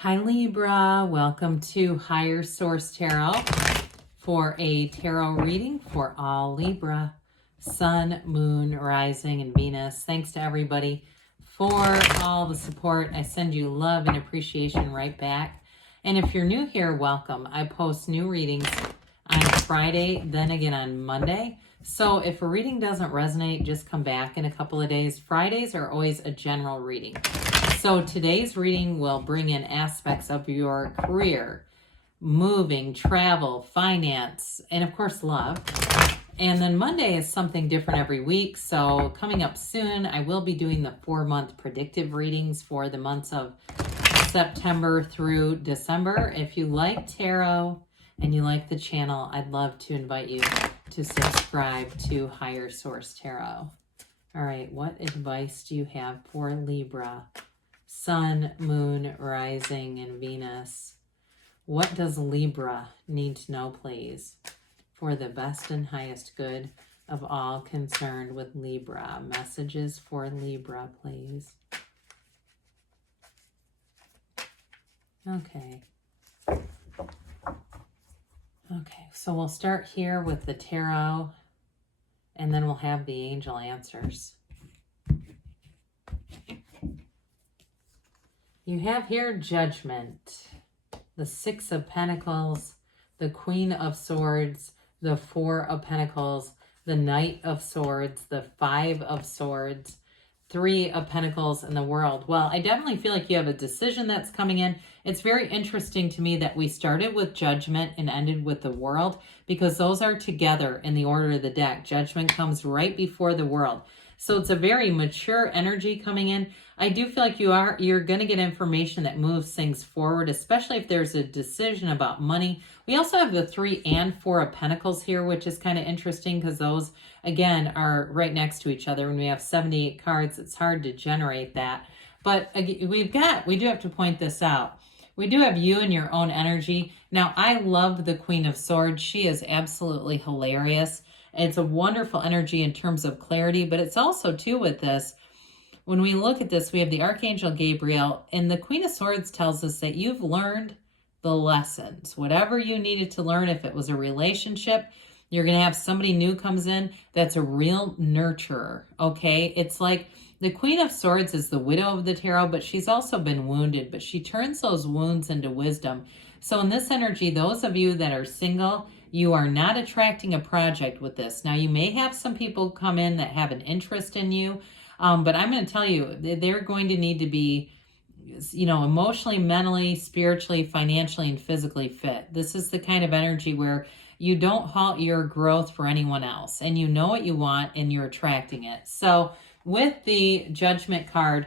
Hi Libra, welcome to Higher Source Tarot for a tarot reading for all Libra, Sun, Moon, Rising, and Venus. Thanks to everybody for all the support. I send you love and appreciation right back. And if you're new here, welcome. I post new readings on Friday, then again on Monday. So if a reading doesn't resonate, just come back in a couple of days. Fridays are always a general reading. So today's reading will bring in aspects of your career, moving, travel, finance, and of course love. And then Monday is something different every week. So coming up soon, I will be doing the 4-month predictive readings for the months of September through December. If you like tarot and you like the channel, I'd love to invite you to subscribe to Higher Source Tarot. All right, what advice do you have for Libra? Sun, Moon, Rising, and Venus. What does Libra need to know, please, for the best and highest good of all concerned with Libra? Messages for Libra, please. Okay. Okay, so we'll start here with the tarot, and then we'll have the angel answers. You have here Judgment, the 6 of Pentacles, the Queen of Swords, the 4 of Pentacles, the Knight of Swords, the 5 of Swords, 3 of Pentacles, and the World. Well, I definitely feel like you have a decision that's coming in. It's very interesting to me that we started with Judgment and ended with the World, because those are together in the order of the deck. Judgment comes right before the World. So it's a very mature energy coming in. I do feel like you're going to get information that moves things forward, especially if there's a decision about money. We also have the 3 and 4 of Pentacles here, which is kind of interesting because those, again, are right next to each other. When we have 78 cards, it's hard to generate that. But we do have to point this out. We do have you and your own energy. Now, I love the Queen of Swords. She is absolutely hilarious. It's a wonderful energy in terms of clarity, but it's also, too, with this, when we look at this, we have the Archangel Gabriel, and the Queen of Swords tells us that you've learned the lessons. Whatever you needed to learn, if it was a relationship, you're going to have somebody new comes in that's a real nurturer, okay? It's like the Queen of Swords is the widow of the tarot, but she's also been wounded, but she turns those wounds into wisdom. So in this energy, those of you that are single, you are not attracting a project with this. Now, you may have some people come in that have an interest in you, but I'm going to tell you, they're going to need to be, emotionally, mentally, spiritually, financially, and physically fit. This is the kind of energy where you don't halt your growth for anyone else, and you know what you want, and you're attracting it. So with the Judgment card,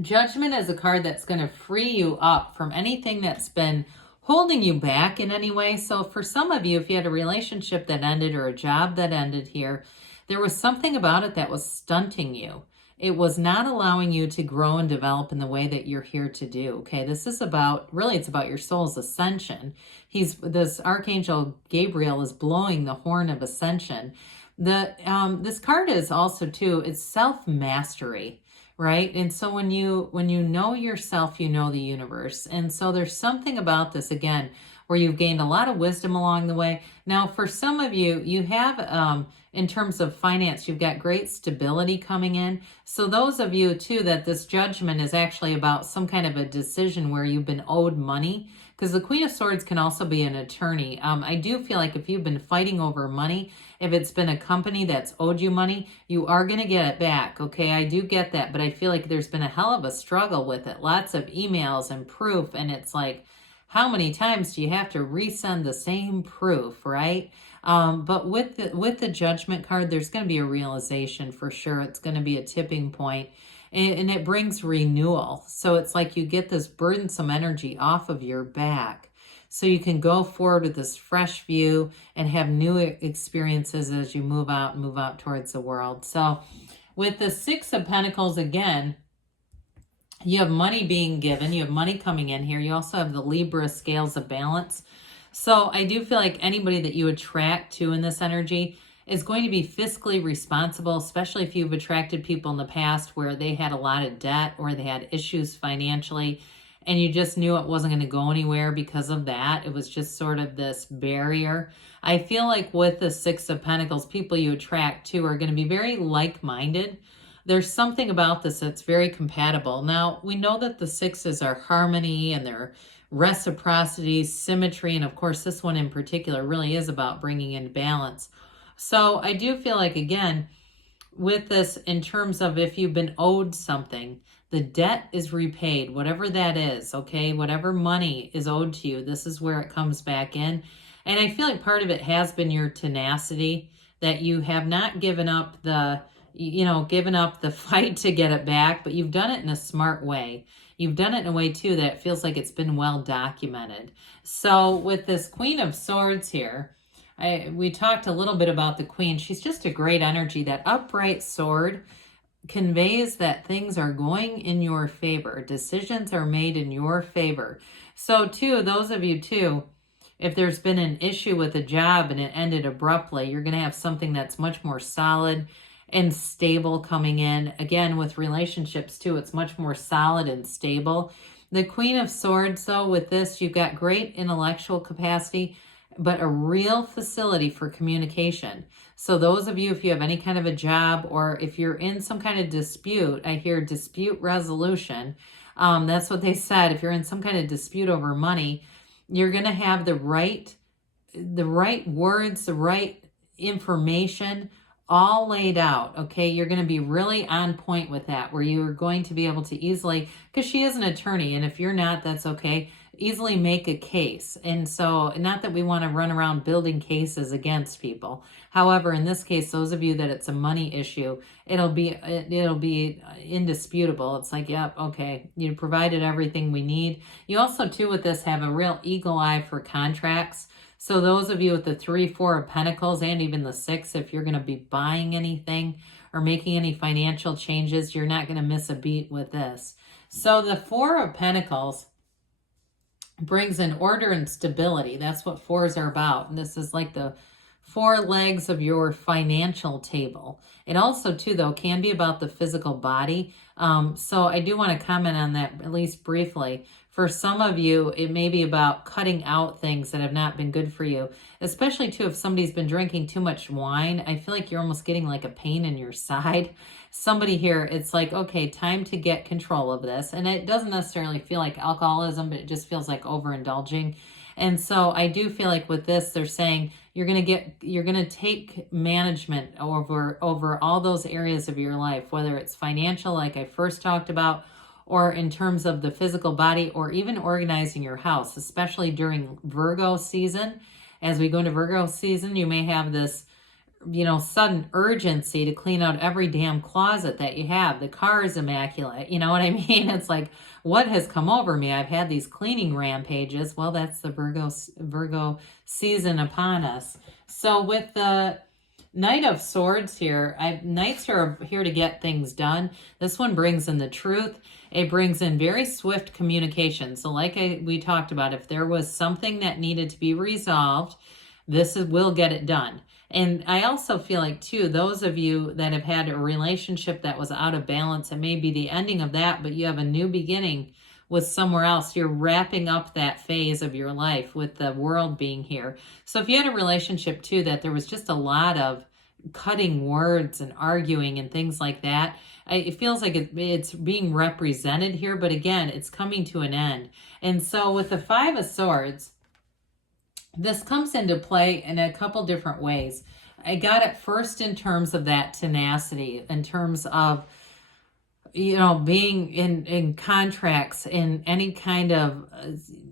Judgment is a card that's going to free you up from anything that's been holding you back in any way. So for some of you, if you had a relationship that ended or a job that ended here, there was something about it that was stunting you. It was not allowing you to grow and develop in the way that you're here to do. Okay, this is about, really, it's about your soul's ascension. This Archangel Gabriel is blowing the horn of ascension. This card is also, too, it's self-mastery, right? And so when you know yourself, you know the universe. And so there's something about this, again, where you've gained a lot of wisdom along the way. Now, for some of you, you have, in terms of finance, you've got great stability coming in. So those of you, too, that this Judgment is actually about some kind of a decision where you've been owed money, because the Queen of Swords can also be an attorney. I do feel like if you've been fighting over money, if it's been a company that's owed you money, you are going to get it back, okay? I do get that, but I feel like there's been a hell of a struggle with it. Lots of emails and proof, and it's like, how many times do you have to resend the same proof, right? But with the Judgment card, there's going to be a realization for sure. It's going to be a tipping point, and it brings renewal. So it's like you get this burdensome energy off of your back, so you can go forward with this fresh view and have new experiences as you move out towards the world. So with the 6 of Pentacles, again, you have money being given. You have money coming in here. You also have the Libra scales of balance. So I do feel like anybody that you attract to in this energy is going to be fiscally responsible, especially if you've attracted people in the past where they had a lot of debt or they had issues financially and you just knew it wasn't going to go anywhere because of that. It was just sort of this barrier. I feel like with the Six of Pentacles, people you attract to are going to be very like-minded. There's something about this that's very compatible. Now, we know that the sixes are harmony and they're reciprocity, symmetry, and of course this one in particular really is about bringing in balance. So I do feel like, again, with this, in terms of if you've been owed something, the debt is repaid, whatever that is, okay? Whatever money is owed to you, this is where it comes back in. And I feel like part of it has been your tenacity, that you have not given up the, given up the fight to get it back, but you've done it in a smart way. You've done it in a way, too, that it feels like it's been well documented. So with this Queen of Swords here, we talked a little bit about the Queen. She's just a great energy. That upright sword conveys that things are going in your favor. Decisions are made in your favor. So, too, those of you, too, if there's been an issue with a job and it ended abruptly, you're going to have something that's much more solid and stable coming in. Again, with relationships, too, it's much more solid and stable. The Queen of Swords, though, with this, you've got great intellectual capacity, but a real facility for communication. So those of you, if you have any kind of a job or if you're in some kind of dispute, I hear dispute resolution. That's what they said. If you're in some kind of dispute over money, you're going to have the right words, the right information all laid out, okay? You're going to be really on point with that, where you're going to be able to easily, because she is an attorney, and if you're not, that's okay, easily make a case. And so, not that we want to run around building cases against people. However, in this case, those of you that it's a money issue, it'll be indisputable. It's like, yep, okay, you provided everything we need. You also, too, with this, have a real eagle eye for contracts. So those of you with the 3, 4 of Pentacles and even the 6, if you're going to be buying anything or making any financial changes, you're not going to miss a beat with this. So the 4 of Pentacles brings in order and stability. That's what 4s are about. And this is like the 4 legs of your financial table. It also, too, though, can be about the physical body. So I do want to comment on that, at least briefly. For some of you, it may be about cutting out things that have not been good for you, especially, too, if somebody's been drinking too much wine. I feel like you're almost getting like a pain in your side. Somebody here, it's like, okay, time to get control of this. And it doesn't necessarily feel like alcoholism, but it just feels like overindulging. And so I do feel like with this, they're saying you're going to take management over all those areas of your life, whether it's financial, like I first talked about, or in terms of the physical body, or even organizing your house, especially during Virgo season. As we go into Virgo season, you may have this, sudden urgency to clean out every damn closet that you have. The car is immaculate. You know what I mean? It's like, what has come over me? I've had these cleaning rampages. Well, that's the Virgo season upon us. So with the Knight of Swords here, Knights are here to get things done. This one brings in the truth. It brings in very swift communication. So like we talked about, if there was something that needed to be resolved, will get it done. And I also feel like, too, those of you that have had a relationship that was out of balance, it may be the ending of that, but you have a new beginning with somewhere else. You're wrapping up that phase of your life with the world being here. So if you had a relationship, too, that there was just a lot of cutting words and arguing and things like that, it feels like it's being represented here. But again, it's coming to an end. And so with the 5 of Swords, this comes into play in a couple different ways. I got it first in terms of that tenacity, in terms of, being in contracts, in any kind of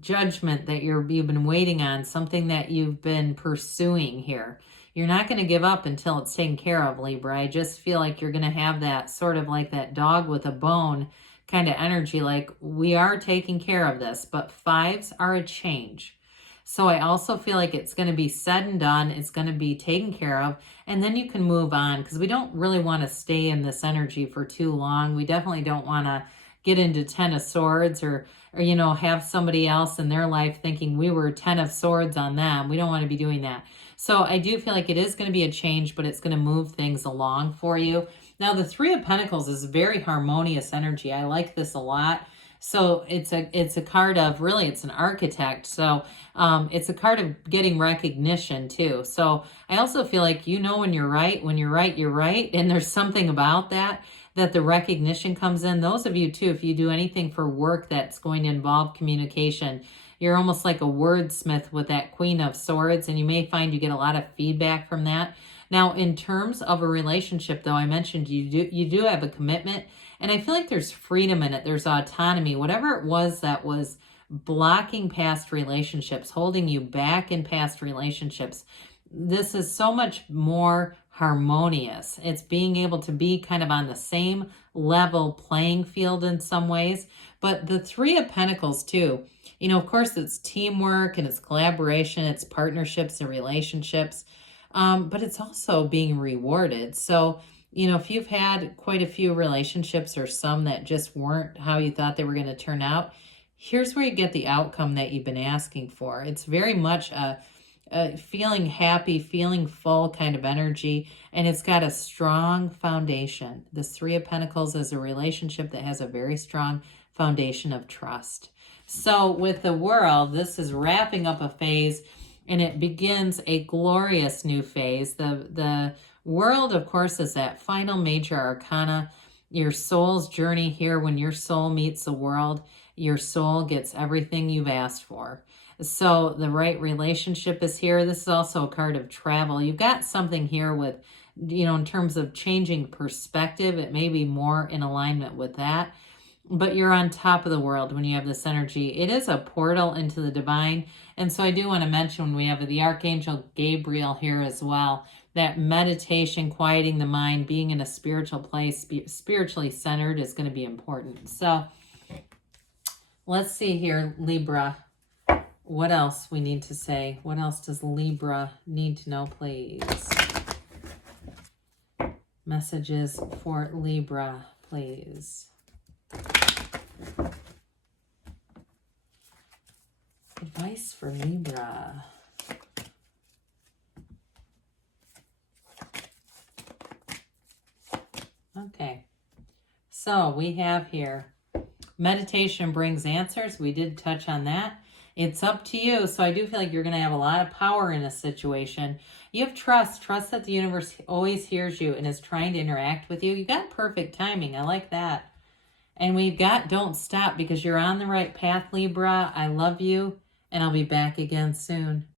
judgment that you've been waiting on, something that you've been pursuing here. You're not going to give up until it's taken care of, Libra. I just feel like you're going to have that sort of like that dog with a bone kind of energy, like we are taking care of this, but 5s are a change. So I also feel like it's going to be said and done. It's going to be taken care of. And then you can move on, because we don't really want to stay in this energy for too long. We definitely don't want to get into 10 of Swords or have somebody else in their life thinking we were 10 of Swords on them. We don't want to be doing that. So I do feel like it is going to be a change, but it's going to move things along for you. Now, the 3 of Pentacles is very harmonious energy. I like this a lot. So it's a card of, really, it's an architect. So it's a card of getting recognition too. So I also feel like, when you're right, you're right. And there's something about that the recognition comes in. Those of you too, if you do anything for work that's going to involve communication, you're almost like a wordsmith with that Queen of Swords, and you may find you get a lot of feedback from that. Now, in terms of a relationship, though, I mentioned you do have a commitment, and I feel like there's freedom in it. There's autonomy. Whatever it was that was blocking past relationships, holding you back in past relationships, this is so much more harmonious. It's being able to be kind of on the same level playing field in some ways. But the Three of Pentacles too, of course, it's teamwork and it's collaboration, it's partnerships and relationships, but it's also being rewarded. So, if you've had quite a few relationships or some that just weren't how you thought they were going to turn out, here's where you get the outcome that you've been asking for. It's very much a feeling happy, feeling full kind of energy, and it's got a strong foundation. This Three of Pentacles is a relationship that has a very strong foundation of trust. So with the World, this is wrapping up a phase, and it begins a glorious new phase. The World, of course, is that final major arcana, your soul's journey here. When your soul meets the world, your soul gets everything you've asked for. So the right relationship is here. This is also a card of travel. You've got something here with, in terms of changing perspective, it may be more in alignment with that. But you're on top of the world when you have this energy. It is a portal into the divine. And so I do want to mention, when we have the Archangel Gabriel here as well, that meditation, quieting the mind, being in a spiritual place, spiritually centered, is going to be important. So let's see here, Libra. What else we need to say? What else does Libra need to know, please? Messages for Libra, please. Advice for Libra. Okay. So we have here, meditation brings answers. We did touch on that. It's up to you. So I do feel like you're going to have a lot of power in a situation. You have trust that the universe always hears you and is trying to interact with you. You got perfect timing. I like that. And we've got don't stop, because you're on the right path, Libra. I love you, and I'll be back again soon.